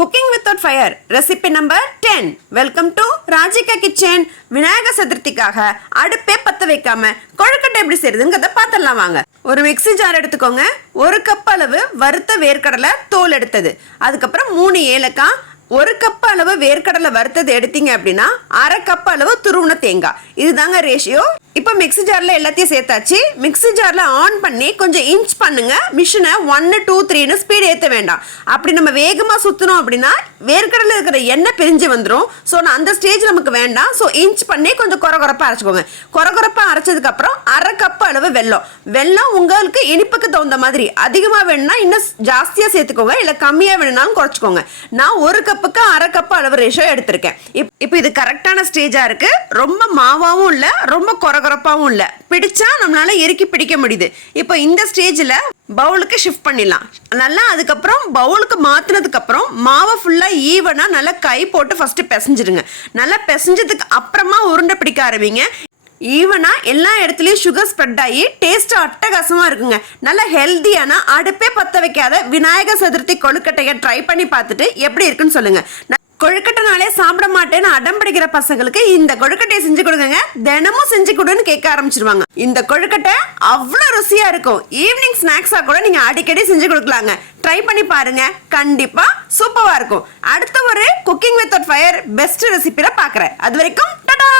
Cooking without fire recipe number 10. Welcome to Rajika Kitchen. Vinayagar சதுர்த்திக்காக அடுப்பே பத்த வைக்காம கொழுக்கட்டை எப்படி செய்யறதுங்கறத பார்த்தலாம் வாங்க. ஒரு மிக்ஸி ஜார் எடுத்துக்கோங்க. 1 கப் அளவு வறுத்த வேர்க்கடலை தோல் எடுத்தது. அதுக்கு அப்புறம் 3 ஏலக்காய், 1 கப் அளவு வேர்க்கடலை வறுத்தது எடுத்தீங்க அப்படின்னா 1/2 கப் அளவு துருவன தேங்காய். இதுதாங்க ரேஷியோ. இப்போ மிக்ஸி ஜார்ல எல்லாத்தையும் சேர்த்தாச்சு. மிக்ஸி ஜார்ல ஆன் பண்ணி கொஞ்சம் இன்ச் பண்ணுங்க. மிஷினை 1 2 3ன்னு ஸ்பீட் ஏற்ற வேண்டாம். அப்படி நம்ம வேகமா சுத்தணும் அப்படின்னா வேர்க்கடலை இருக்கிற எண்ணெய் பிரிஞ்சு வந்துடும். ஸோ அந்த ஸ்டேஜ் நமக்கு வேண்டாம். ஸோ இன்ச் பண்ணி கொஞ்சம் கொரகொரப்பா அரைச்சிக்கோங்க. கொரகொரப்பா அரைச்சதுக்கு அப்புறம் 1/2 கப் அளவு வெல்லம் உங்களுக்கு இனிப்புக்கு தகுந்த மாதிரி அதிகமாக வேணும்னா இன்னும் ஜாஸ்தியா சேர்த்துக்கோங்க, இல்லை கம்மியா வேணும்னாலும் குறைச்சிக்கோங்க. நான் 1 கப்புக்கு 1/2 கப் அளவு ரேஷியோ எடுத்திருக்கேன். இப்போ இது கரெக்டான ஸ்டேஜா இருக்கு. ரொம்ப மாவாவும் இல்லை, ரொம்ப கொரகொரப்பாவும் இல்லை. பிடிச்சா நம்மளால இறுக்கி பிடிக்க முடியுது. இப்போ இந்த ஸ்டேஜில் பவுலுக்கு ஷிஃப்ட் பண்ணிடலாம். நல்லா அதுக்கப்புறம் பவுலுக்கு மாற்றினதுக்கு அப்புறம் மாவை ஃபுல்லாக ஈவனாக நல்லா கை போட்டு ஃபர்ஸ்ட் பிசைஞ்சிடுங்க. நல்லா பிசைஞ்சதுக்கு அப்புறமா உருண்டை பிடிக்க ஆரம்பிங்க. ஈவனா எல்லா இடத்துலையும் சுகர் ஸ்ப்ரெட் ஆகி டேஸ்ட் அட்டகாசமா இருக்குங்க. நல்ல ஹெல்த்தியான அடுப்பே பற்ற வைக்காத விநாயகர் சதுர்த்தி கொழுக்கட்டையை ட்ரை பண்ணி பார்த்துட்டு எப்படி இருக்குன்னு சொல்லுங்க. கொழுக்கட்டைனாலே சாப்பிட மாட்டேன்னு அடம் பிடிக்கிற பசங்களுக்கு இந்த கொழுக்கட்டையை செஞ்சு கொடுங்க. தினமும் செஞ்சு கொடுன்னு கேட்க ஆரம்பிச்சிருவாங்க. இந்த கொழுக்கட்டை அவ்வளோ ருசியா இருக்கும். ஈவினிங் ஸ்நாக்ஸா கூட நீங்க அடிக்கடி செஞ்சு கொடுக்கலாங்க. ட்ரை பண்ணி பாருங்க, கண்டிப்பா சூப்பரா இருக்கும். அடுத்த ஒரு குக்கிங் வித் ஃபயர் பெஸ்ட் ரெசிபில பாக்குறேன். அது வரைக்கும் டாடா.